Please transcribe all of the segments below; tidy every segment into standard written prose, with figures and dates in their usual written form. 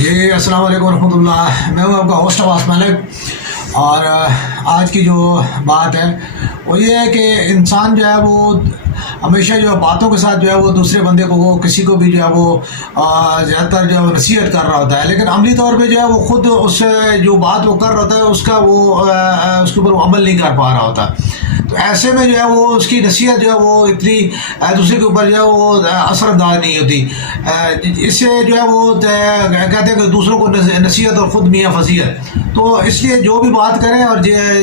جی السلام علیکم ورحمۃ اللہ، میں ہوں آپ کا ہوسٹ عباس ملک۔ اور آج کی جو بات ہے وہ یہ ہے کہ انسان جو ہے وہ ہمیشہ جو ہے باتوں کے ساتھ جو ہے وہ دوسرے بندے کو کسی کو بھی جو ہے وہ زیادہ تر جو ہے وہ نصیحت کر رہا ہوتا ہے، لیکن عملی طور پہ جو ہے وہ خود اس سے جو بات وہ کر رہا ہوتا ہے اس کا وہ اس کے اوپر وہ عمل نہیں کر پا رہا ہوتا۔ تو ایسے میں جو ہے وہ اس کی نصیحت جو ہے وہ اتنی دوسرے کے اوپر جو ہے وہ اثر انداز نہیں ہوتی۔ اس سے جو ہے وہ کہتے ہیں کہ دوسروں کو نصیحت اور خود میاں فضیحت۔ تو اس لیے جو بھی بات کریں اور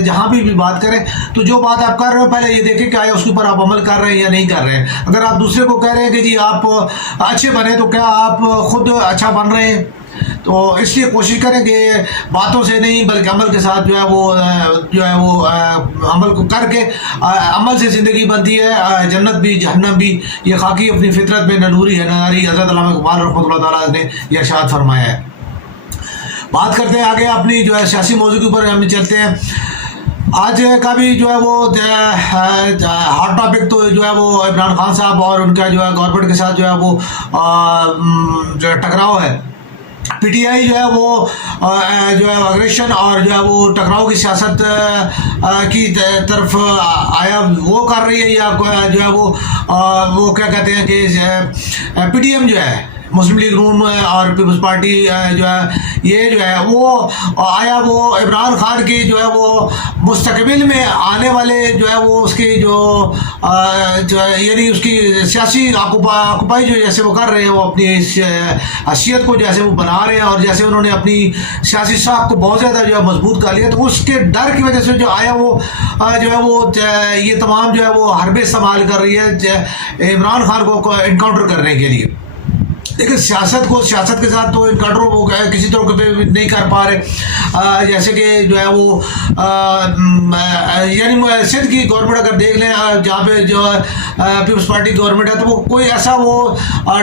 جہاں بھی بات کریں تو جو بات آپ کر رہے ہو پہلے یہ دیکھیں کہ آیا اس کے اوپر آپ عمل کر رہے ہیں یا نہیں کر رہے ہیں۔ اگر آپ دوسرے کو کہہ رہے ہیں کہ جی آپ اچھے بنے تو کیا آپ خود اچھا بن رہے ہیں؟ تو اس لیے کوشش کریں کہ باتوں سے نہیں بلکہ عمل کے ساتھ جو ہے وہ عمل کو کر کے، عمل سے زندگی بنتی ہے، جنت بھی جہنم بھی۔ یہ خاکی اپنی فطرت میں نہ نوری ہے نہ ناری، حضرت علامہ اقبال رحمۃ اللہ تعالیٰ نے یہ ارشاد فرمایا ہے۔ بات کرتے ہیں آگے اپنی جو ہے سیاسی موضوع کے اوپر، ہم چلتے ہیں۔ آج کا بھی جو ہے وہ ہاٹ ٹاپک تو جو ہے وہ عمران خان صاحب اور ان کا جو ہے گورنمنٹ کے ساتھ جو ہے وہ جو ٹکراؤ ہے۔ پی ٹی آئی جو ہے وہ جو ہے اگریشن اور جو ہے وہ ٹکراؤ کی سیاست کی طرف آیا وہ کر رہی ہے، یا جو ہے وہ کیا کہتے ہیں کہ پی ٹی ایم جو ہے مسلم لیگ نون اور پیپلز پارٹی جو ہے یہ جو ہے وہ آیا وہ عمران خان کی جو ہے وہ مستقبل میں آنے والے جو ہے وہ اس کی جو یعنی اس کی سیاسی آکوپائی جو جیسے وہ کر رہے ہیں، وہ اپنی حیثیت کو جیسے وہ بنا رہے ہیں اور جیسے انہوں نے اپنی سیاسی ساکھ کو بہت زیادہ جو ہے مضبوط کر لیا، تو اس کے ڈر کی وجہ سے جو آیا وہ جو ہے وہ یہ تمام جو ہے وہ حربے استعمال کر رہی ہے عمران خان کو انکاؤنٹر کرنے کے لیے۔ لیکن سیاست کے ساتھ تو انکاؤنٹر وہ کسی طرح پہ نہیں کر پا رہے۔ جیسے کہ جو ہے وہ یعنی سندھ کی گورنمنٹ اگر دیکھ لیں، جہاں پہ جو پیپلز پارٹی گورنمنٹ ہے، تو وہ کوئی ایسا وہ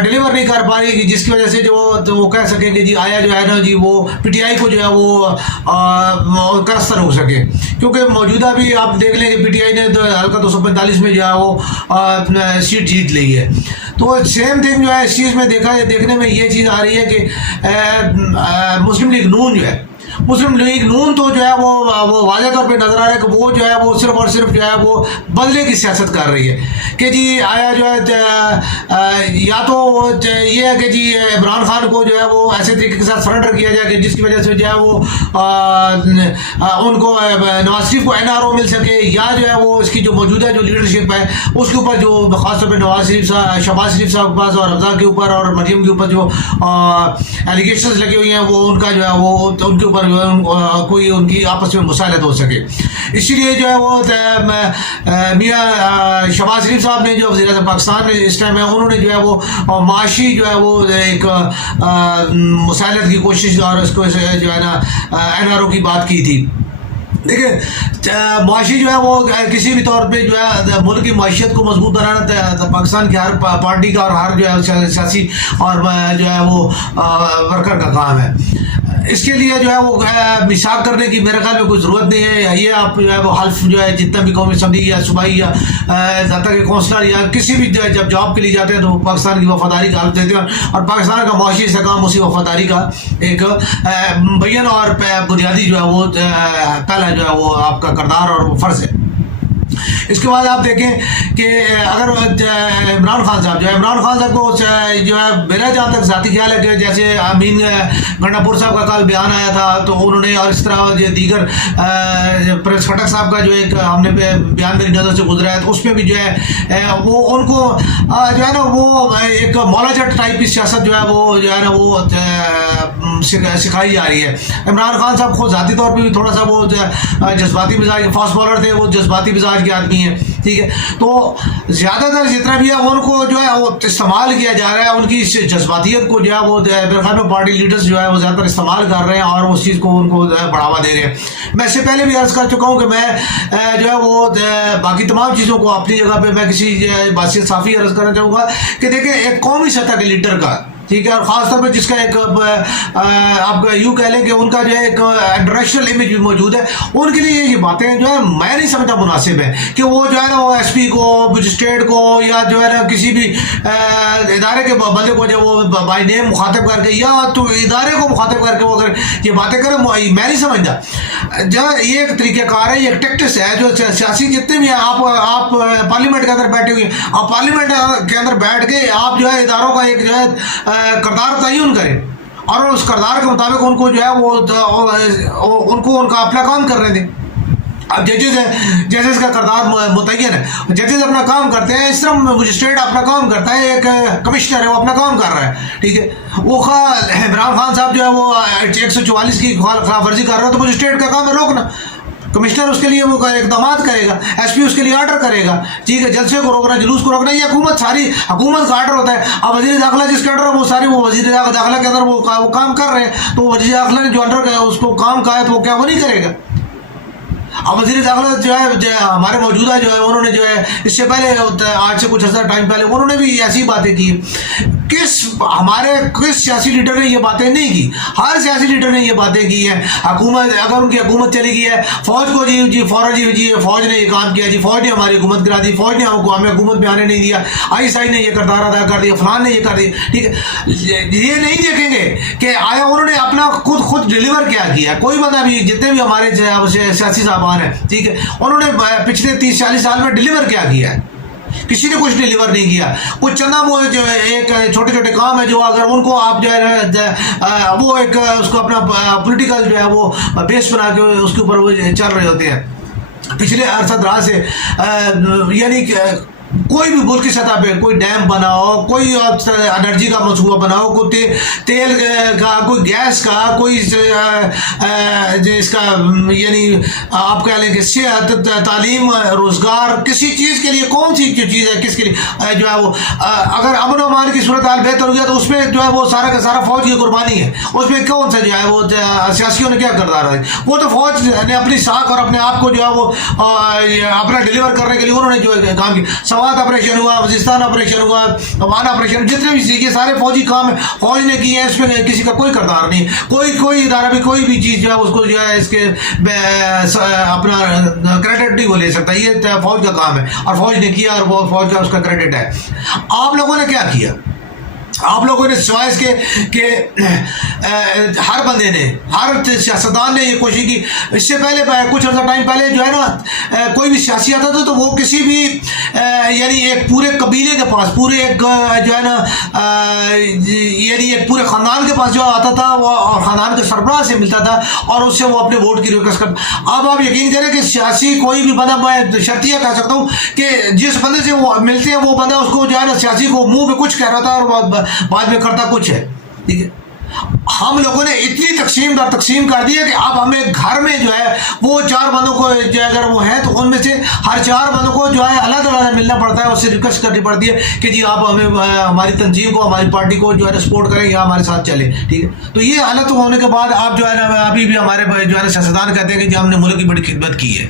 ڈیلیور نہیں کر پا رہی کہ جس کی وجہ سے جو وہ کہہ سکیں کہ جی آیا جو ہے نا جی وہ پی ٹی آئی کو جو ہے وہ کرستر ہو سکے۔ کیونکہ موجودہ بھی آپ دیکھ لیں کہ پی ٹی آئی نے حلقہ 245 میں جو ہے وہ سیٹ جیت لی ہے۔ تو سیم تھنگ جو ہے اس چیز میں دیکھنے میں یہ چیز آ رہی ہے کہ مسلم لیگ نون جو ہے، مسلم لیگ نون تو جو ہے وہ واضح طور پہ نظر آ رہا ہے کہ وہ جو ہے وہ صرف اور صرف جو ہے وہ بدلے کی سیاست کر رہی ہے کہ جی آیا جو ہے یا تو یہ ہے کہ جی عمران خان کو جو ہے وہ ایسے طریقے کے ساتھ سرنڈر کیا جائے کہ جس کی وجہ سے جو ہے وہ ان کو نواز شریف کو این آر او مل سکے، یا جو ہے وہ اس کی جو موجودہ جو لیڈرشپ ہے اس کے اوپر جو خاص طور پہ نواز شریف صاحب، شہباز شریف صاحب کے پاس اور حمزہ کے اوپر اور مریم کے اوپر جو ایلیگیشنز لگی ہوئی ہیں، وہ ان کا جو ہے وہ ان کے اوپر کوئی ان کی آپس میں مسالت ہو سکے۔ اسی لیے جو ہے وہ میاں شہباز شریف صاحب نے جو وزیر اعظم پاکستان میں اس ٹائم ہے، انہوں نے جو ہے وہ معاشی جو ہے وہ ایک مسالت کی کوشش اور اس کو جو ہے نا این آر او کی بات کی تھی۔ دیکھیں معاشی جو ہے وہ کسی بھی طور پہ جو ہے ملک کی معیشت کو مضبوط بنانا پاکستان کی ہر پارٹی کا اور ہر جو ہے سیاسی اور جو ہے وہ ورکر کا کام ہے۔ اس کے لیے جو ہے وہ میثاق کرنے کی میرے خیال میں کوئی ضرورت نہیں ہے۔ یہ آپ جو ہے وہ حلف جو ہے جتنا بھی قومی اسمبلی یا صوبائی یا حتیٰ کہ کونسلر یا کسی بھی جب جاب کے لیے جاتے ہیں تو پاکستان کی وفاداری کا حلف دیتے ہیں، اور پاکستان کا معاشی استحکام اسی وفاداری کا ایک بیان اور بنیادی جو ہے وہ پہلا جو ہے وہ آپ کا کردار اور فرض ہے۔ اس کے بعد آپ دیکھیں کہ اگر عمران خان صاحب کو جو ہے میرا جہاں تک ذاتی خیال ہے کہ جیسے امین گنڈا پور صاحب کا کل بیان آیا تھا تو انہوں نے، اور اس طرح جو دیگر پریس خٹک صاحب کا جو ایک ہم نے بیان میری نظر سے گزرا ہے، تو اس میں بھی جو ہے وہ ان کو جو ہے نا وہ ایک مولا جٹ ٹائپ کی سیاست جو ہے نا وہ سکھائی جا رہی ہے۔ عمران خان صاحب خود ذاتی طور پہ بھی تھوڑا سا وہ جذباتی مزاج کے فاسٹ بالر تھے، وہ جذباتی مزاج کے آدمی ہیں، ٹھیک ہے۔ تو زیادہ تر جتنا بھی ہے ان کو جو ہے وہ استعمال کیا جا رہا ہے، ان کی اس جذباتیت کو جو ہے وہ میرے خیال میں پارٹی لیڈرز جو ہے وہ زیادہ تر استعمال کر رہے ہیں اور اس چیز کو ان کو بڑھاوا دے رہے ہیں۔ میں اس سے پہلے بھی عرض کر چکا ہوں کہ میں جو ہے وہ باقی تمام چیزوں کو اپنی جگہ پہ میں کسی بحثیت صافی عرض کرنا چاہوں گا کہ دیکھیں ایک قومی سطح کے لیڈر کا ٹھیک ہے. اور خاص طور پہ جس کا ایک آپ یوں کہہ لیں کہ ان کا جو ہے ایک انٹرنیشنل امیج بھی موجود ہے, ان کے لیے یہ باتیں جو ہے میں نہیں سمجھتا مناسب ہے کہ وہ جو ہے نا وہ ایس پی کو, مجسٹریٹ کو, یا جو ہے نا کسی بھی ادارے کے بندے کو جو وہ بائی نیم مخاطب کر کے یا تو ادارے کو مخاطب کر کے وہ اگر یہ باتیں کریں, میں نہیں سمجھتا. جو یہ ایک طریقہ کار ہے, یہ ایک ٹیکٹس ہے جو سیاسی جتنے بھی ہیں. آپ پارلیمنٹ کے اندر بیٹھے ہوئے, آپ پارلیمنٹ کے اندر بیٹھ کے آپ جو ہے اداروں کا ایک جو ہے کردار تعین کریں, اور اس کردار کے مطابق ان کو جو ہے وہ ان کا اپنا کام کرنے دیں. اب ججز ہے, ججز کا کردار متعین ہے, ججز اپنا کام کرتے ہیں, اس طرح مجسٹریٹ اپنا کام کرتا ہے, ایک کمشنر ہے وہ اپنا کام کر رہا ہے. ٹھیک ہے, وہ عمران خان صاحب جو ہے وہ 144 کی خلاف ورزی کر رہا ہے تو مجسٹریٹ کا کام ہے روکنا. کمشنر اس کے لیے وہ اقدامات کرے گا, ایس پی اس کے لیے آرڈر کرے گا. ٹھیک ہے, جلسے کو روکنا, جلوس کو روکنا, یہ حکومت ساری حکومت کا آرڈر ہوتا ہے. اب وزیر داخلہ جس کا آرڈر ہے وہ ساری وہ وزیر داخلہ کے اندر وہ کام کر رہے ہیں, تو وزیر داخلہ نے جو آرڈر اس کو کام کہا ہے تو وہ کیا وہ نہیں کرے گا. اب وزیر داخلہ جو ہے ہمارے موجودہ جو ہے انہوں نے جو ہے اس سے پہلے آج سے کچھ ٹائم پہلے انہوں نے بھی ایسی باتیں کی. ہمارے کس سیاسی لیڈر نے یہ باتیں نہیں کی؟ ہر سیاسی لیڈر نے یہ باتیں کی ہیں. حکومت اگر ان کی حکومت چلی گئی ہے, فوج کو جی فوراً جی فوج نے یہ کام کیا, جی فوج نے ہماری حکومت گرا دی, فوج نے ہمیں حکومت میں آنے نہیں دیا, ISI نے یہ کردار ادا کر دیا, فلان نے یہ کر دیا. ٹھیک ہے, یہ نہیں دیکھیں گے کہ آیا انہوں نے اپنا خود ڈیلیور کیا. کوئی بندہ بھی جتنے بھی ہمارے سیاسی صاحبان ہیں, ٹھیک ہے, انہوں نے پچھلے 30-40 سال میں ڈیلیور کیا ہے؟ کسی نے کچھ ڈیلیور نہیں کیا. کچھ چندہ وہ جو ایک چھوٹے چھوٹے کام ہے جو اگر ان کو آپ جو ہے وہ ایک اس کو اپنا پولیٹیکل جو ہے وہ بیس بنا کے اس کے اوپر وہ چل رہے ہوتے ہیں. پچھلے عرصہ دراز سے یعنی کوئی بھی ملک کی سطح پہ کوئی ڈیم بناؤ, کوئی انرجی کا منصوبہ بناؤ, کوئی تیل کا, کوئی گیس کا, کوئی اس کا یعنی آپ کہہ لیں کہ صحت, تعلیم, روزگار, کسی چیز کے لیے کون سی جو چیز ہے کس کے لیے جو ہے وہ اگر امن و امان کی صورتحال بہتر ہو گیا تو اس میں جو ہے وہ سارا کا سارا فوج کی قربانی ہے. اس میں کون سا جو ہے وہ سیاسیوں نے کیا کردار ہے؟ وہ تو فوج نے اپنی ساکھ اور اپنے آپ کو جو ہے وہ اپنا ڈیلیور کرنے کے لیے انہوں نے جو کام کیا. سوات آپریشن ہوا, وزیرستان آپریشن ہوا, افغان آپریشن, جتنے بھی یہ سارے فوجی کام ہیں فوج نے کیے ہیں. اس میں کسی کا کوئی کردار نہیں. کوئی ادارہ بھی کوئی بھی چیز جو ہے اس کو جو ہے اس کے اپنا کریڈٹ نہیں وہ لے سکتا. یہ فوج کا کام ہے اور فوج نے کیا اور وہ فوج کا اس کا کریڈٹ ہے. آپ لوگوں نے کیا کیا؟ آپ لوگوں نے سوائے اس کے کہ ہر بندے نے, ہر سیاستدان نے یہ کوشش کی. اس سے پہلے کچھ عرصہ ٹائم پہلے جو ہے نا کوئی بھی سیاسی آتا تھا تو وہ کسی بھی یعنی ایک پورے قبیلے کے پاس, پورے ایک جو ہے نا یعنی ایک پورے خاندان کے پاس جو آتا تھا وہ اور خاندان کے سربراہ سے ملتا تھا اور اس سے وہ اپنے ووٹ کی ریکویسٹ کرتا. اب آپ یقین کریں کہ سیاسی کوئی بھی بندہ, میں شرطیہ کہہ سکتا ہوں کہ جس بندے سے وہ ملتے ہیں وہ بندہ اس کو جو ہے نا سیاسی کو منہ پہ کچھ کہہ رہا تھا اور بعد میں کرتا کچھ ہے. ٹھیک ہے, ہم لوگوں نے اتنی تقسیم کر دی ہے کہ اب ہمیں گھر میں جو ہے وہ 4 بندوں کو جو اگر وہ ہیں تو ان میں سے ہر 4 بندوں کو جو ہے علیحدہ ملنا پڑتا ہے, اس سے ریکویسٹ کرنی پڑتی ہے کہ جی آپ ہمیں ہماری تنظیم کو, ہماری پارٹی کو جو ہے نا سپورٹ کریں یا ہمارے ساتھ چلیں. ٹھیک ہے, تو یہ حالت ہونے کے بعد آپ جو ہے نا ابھی بھی ہمارے جو ہے نا سیاستدان کہتے ہیں کہ جی ہم نے ملک کی بڑی خدمت کی ہے.